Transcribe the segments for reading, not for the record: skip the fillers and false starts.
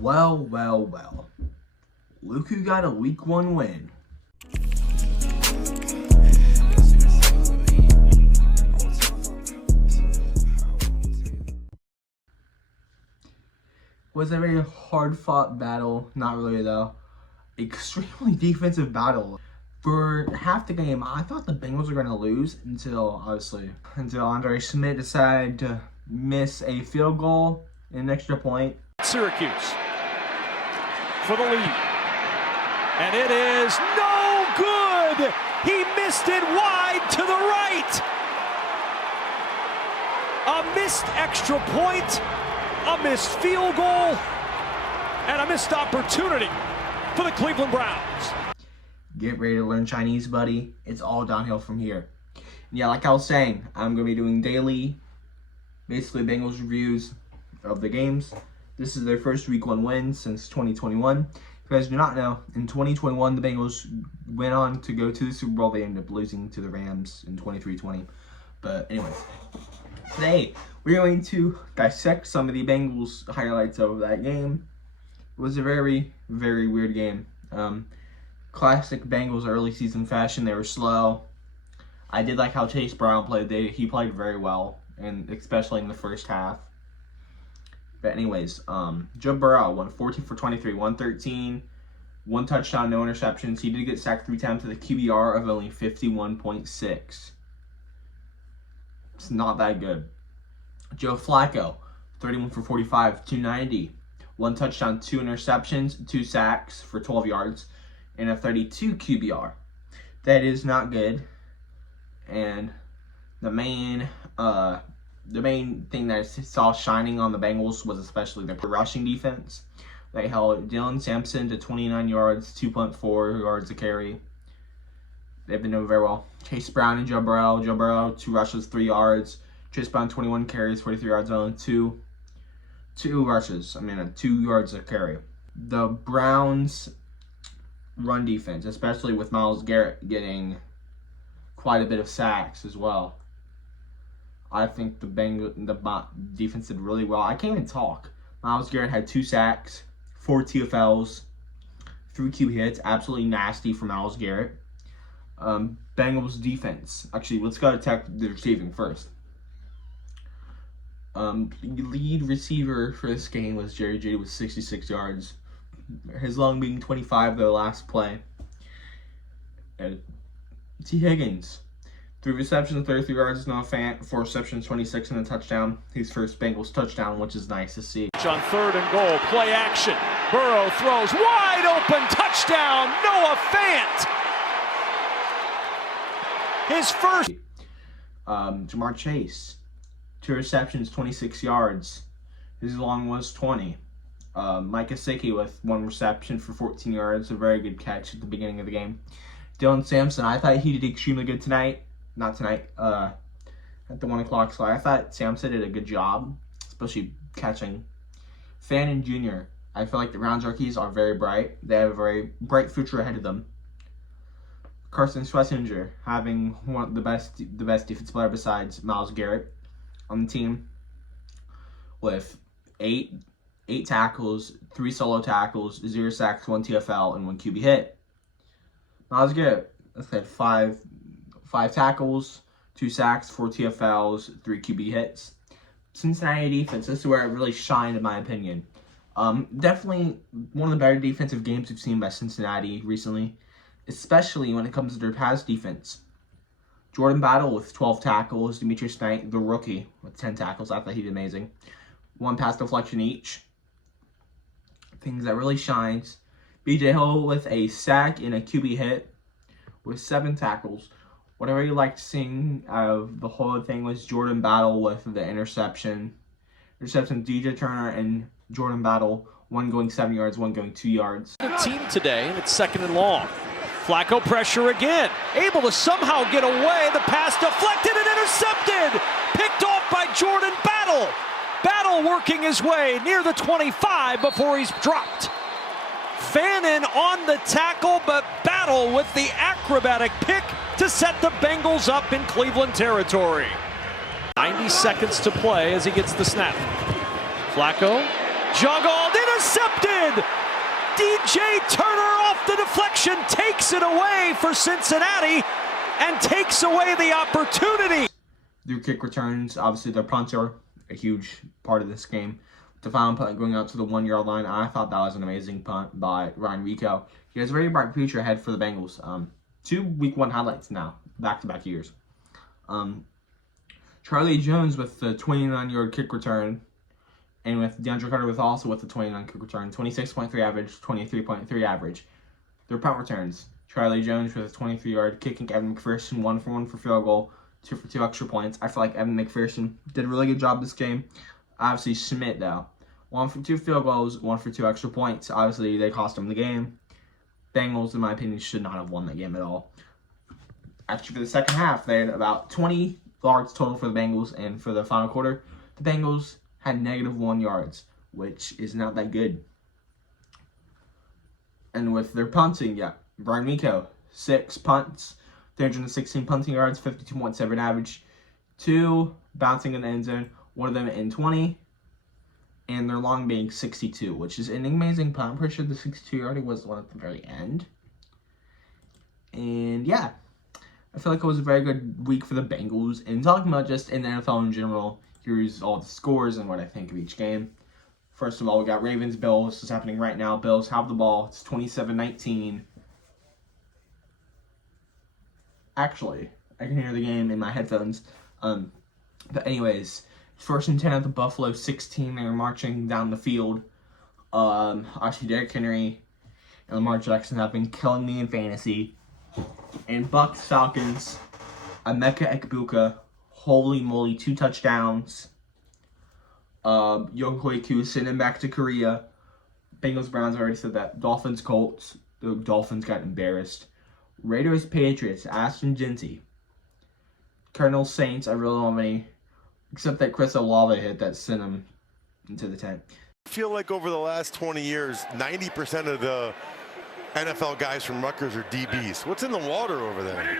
Well, well, well. Look who got a week 1 win. Was a very hard-fought battle. Not really, though. Extremely defensive battle. For half the game, I thought the Bengals were going to lose until Andre Schmidt decided to miss a field goal and an extra point. Syracuse for the lead. And it is no good. He missed it wide to the right. A missed extra point, a missed field goal, and a missed opportunity for the Cleveland Browns. Get ready to learn Chinese, buddy. It's all downhill from here. And yeah, like I was saying, I'm going to be doing daily, basically Bengals reviews of the games. This is their first week 1 win since 2021. If you guys do not know, in 2021, the Bengals went on to go to the Super Bowl. They ended up losing to the Rams in 23-20. But anyways, today we're going to dissect some of the Bengals highlights of that game. It was a very, very weird game. Classic Bengals early season fashion. They were slow. I did like how Chase Brown played. He played very well, and especially in the first half. But anyways, Joe Burrow went 14 for 23, 113, 1 touchdown, no interceptions. He did get sacked 3 times with a QBR of only 51.6. It's not that good. Joe Flacco, 31 for 45, 290, 1 touchdown, 2 interceptions, 2 sacks for 12 yards, and a 32 QBR. That is not good. And the main thing that I saw shining on the Bengals was especially their rushing defense. They held Dylan Sampson to 29 yards, 2.4 yards a carry. They've been doing very well. Chase Brown and Joe Burrow. Joe Burrow, 2 rushes, 3 yards. Chase Brown, 21 carries, 43 yards, only 2 rushes. 2 yards a carry. The Browns' run defense, especially with Myles Garrett getting quite a bit of sacks as well. I think the defense did really well. I can't even talk. Myles Garrett had 2 sacks, 4 TFLs, 3 QB hits. Absolutely nasty for Myles Garrett. Bengals defense. Actually, let's go to the receiving first. The lead receiver for this game was Jerry Jeudy with 66 yards. His long being 25 though last play. T. Higgins, 3 receptions, 33 yards, no fan, 4 receptions, 26 and a touchdown. His first Bengals touchdown, which is nice to see. On 3rd and goal, play action. Burrow throws wide open, touchdown, Noah Fant. His first. Jamar Chase, 2 receptions, 26 yards. His long was 20. Mike Gesicki with 1 reception for 14 yards, a very good catch at the beginning of the game. Dylan Sampson, I thought he did extremely good tonight. Not tonight, at the 1 o'clock slot. I thought Sampson did a good job, especially catching. Fannin Jr., I feel like the Browns rookies are very bright. They have a very bright future ahead of them. Carson Schwarzenegger, having one of the best defensive player besides Myles Garrett on the team, with 8 tackles, 3 solo tackles, 0 sacks, 1 TFL, and 1 QB hit. Myles Garrett, let's say 5 tackles, 2 sacks, 4 TFLs, 3 QB hits. Cincinnati defense, this is where it really shined in my opinion. Definitely one of the better defensive games we've seen by Cincinnati recently, especially when it comes to their pass defense. Jordan Battle with 12 tackles, Demetrius Knight, the rookie, with 10 tackles. I thought he did amazing. 1 pass deflection each. Things that really shines. BJ Hill with a sack and a QB hit with 7 tackles. What I really liked seeing out of the whole thing was Jordan Battle with the interception. DJ Turner and Jordan Battle, 1 going 7 yards, 1 going 2 yards. The team today, and it's 2nd and long. Flacco pressure again. Able to somehow get away. The pass deflected and intercepted. Picked off by Jordan Battle. Battle working his way near the 25 before he's dropped. Fannin on the tackle, but Battle with the acrobatic pick to set the Bengals up in Cleveland territory. 90 seconds to play as he gets the snap. Flacco, juggled, intercepted! intercepted. DJ Turner off the deflection takes it away for Cincinnati and takes away the opportunity. Their kick returns, obviously their punts are a huge part of this game. The final punt going out to the 1 yard line, I thought that was an amazing punt by Ryan Rico. He has a very bright future ahead for the Bengals. 2 week 1 highlights now, back-to-back years. Charlie Jones with the 29-yard kick return, and with DeAndre Carter also with the 29 kick return, 26.3 average, 23.3 average. Their punt returns, Charlie Jones with a 23-yard kicking, Evan McPherson 1 for 1 for field goal, 2 for 2 extra points. I feel like Evan McPherson did a really good job this game. Obviously Schmidt though, 1 for 2 field goals, 1 for 2 extra points. Obviously they cost him the game. Bengals, in my opinion, should not have won that game at all. Actually, for the second half, they had about 20 yards total for the Bengals, and for the final quarter, the Bengals had -1 yards, which is not that good. And with their punting, Brian Miko, 6 punts, 316 punting yards, 52.7 average, 2 bouncing in the end zone, 1 of them in 20, and their long being 62, which is an amazing punt. I'm pretty sure the 62-yard was the one at the very end. And yeah, I feel like it was a very good week for the Bengals. And talking about just in the NFL in general, here's all the scores and what I think of each game. First of all, we got Ravens-Bills. This is happening right now. Bills have the ball. It's 27-19. Actually, I can hear the game in my headphones. But anyways, 1st and 10 at the Buffalo 16. They're marching down the field. Actually, Derrick Henry and Lamar Jackson have been killing me in fantasy. And Bucks Falcons, Emeka Ekbuka, holy moly, 2 touchdowns. Young Hoiku sending back to Korea. Bengals Browns, I already said that. Dolphins Colts, the Dolphins got embarrassed. Raiders Patriots, Ashton Genty. Cardinals Saints, I really don't have any, except that Chris Olave hit that sent him into the tent. I feel like over the last 20 years, 90% of the NFL guys from Rutgers are DBs. What's in the water over there?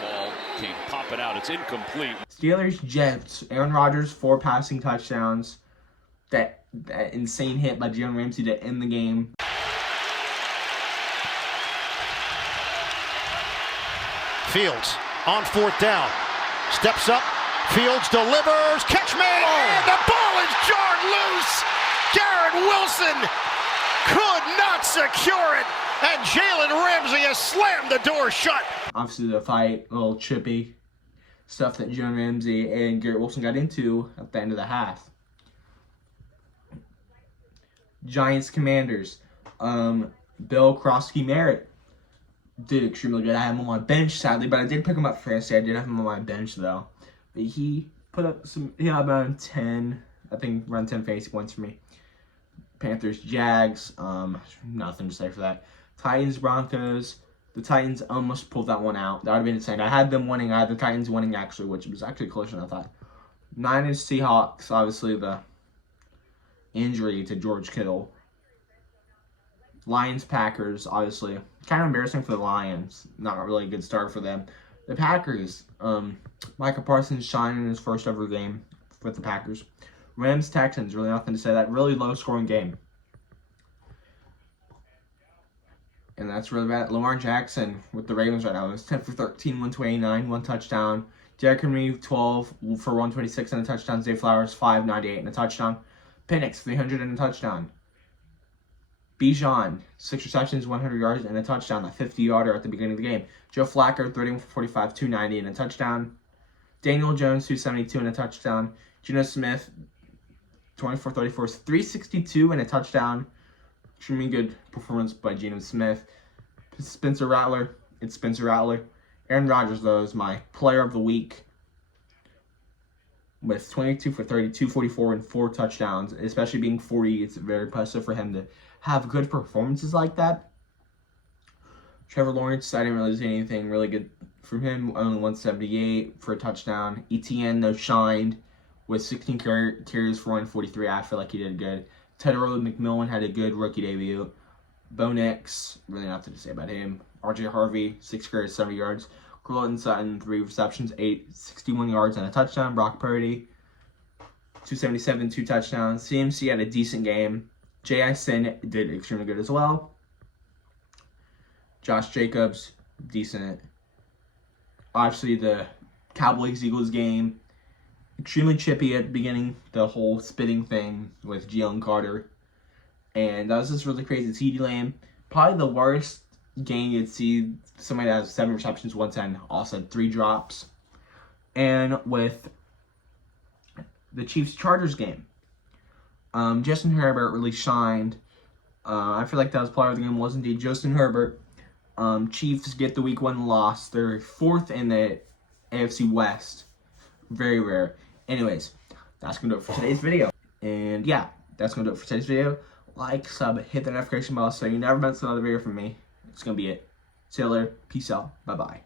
Ball can't pop it out. It's incomplete. Steelers Jets, Aaron Rodgers 4 passing touchdowns. That insane hit by Jalen Ramsey to end the game. Fields on 4th down. Steps up. Fields delivers. Catch me. And the ball is jarred loose. Garrett Wilson could not secure it. And Jalen Ramsey has slammed the door shut. Obviously the fight, a little chippy stuff that Jalen Ramsey and Garrett Wilson got into at the end of the half. Giants Commanders. Bill Krosky-Merritt did extremely good. I had him on my bench, sadly, but I did pick him up for fantasy. I did have him on my bench, though. But he put up he had about 10, I think around 10 fantasy points for me. Panthers, Jags, nothing to say for that. Titans, Broncos. The Titans almost pulled that one out. That would have been insane. I had them winning. I had the Titans winning, actually, which was actually closer than I thought. Niners, Seahawks, obviously the injury to George Kittle. Lions, Packers, obviously. Kind of embarrassing for the Lions. Not a really good start for them. The Packers, Micah Parsons shining in his first ever game with the Packers. Rams, Texans, really nothing to say. That really low-scoring game. And that's really bad. Lamar Jackson with the Ravens right now. It was 10 for 13, 129, 1 touchdown. Derrick Henry, 12 for 126 and a touchdown. Zay Flowers, 598 and a touchdown. Penix, 300 and a touchdown. Bijan, 6 receptions, 100 yards and a touchdown. A 50-yarder at the beginning of the game. Joe Flacco, 31 for 45, 290 and a touchdown. Daniel Jones, 272 and a touchdown. Geno Smith, 24 34, 362 and a touchdown. Extremely good performance by Geno Smith. Spencer Rattler, it's Spencer Rattler. Aaron Rodgers, though, is my player of the week with 22 for 30, 244, and 4 touchdowns. Especially being 40, it's very impressive for him to have good performances like that. Trevor Lawrence, I didn't really see anything really good from him. Only 178 for a touchdown. ETN, though, shined with 16 carries for 143. I feel like he did good. Tedero McMillan had a good rookie debut. Bo Nix, really nothing to say about him. RJ Harvey, 6 carries, 70 yards. Cortland Sutton, 3 receptions, 61 yards and a touchdown. Brock Purdy, 277, 2 touchdowns. CMC had a decent game. J.I.Sin did extremely good as well. Josh Jacobs, decent. Obviously, the Cowboys-Eagles game, extremely chippy at the beginning, the whole spitting thing with Jalen Carter. And that was just really crazy. CeeDee Lamb, probably the worst game you'd see. Somebody that has 7 receptions, 110, also had 3 drops. And with the Chiefs-Chargers game, Justin Herbert really shined. I feel like that was part of the game. Was indeed Justin Herbert. Chiefs get the week 1 loss. They're 4th in the AFC West. Very rare. Anyways, that's going to do it for today's video. And yeah, that's going to do it for today's video. Like, sub, hit the notification bell so you never miss another video from me. It's going to be it. See you later. Peace out. Bye-bye.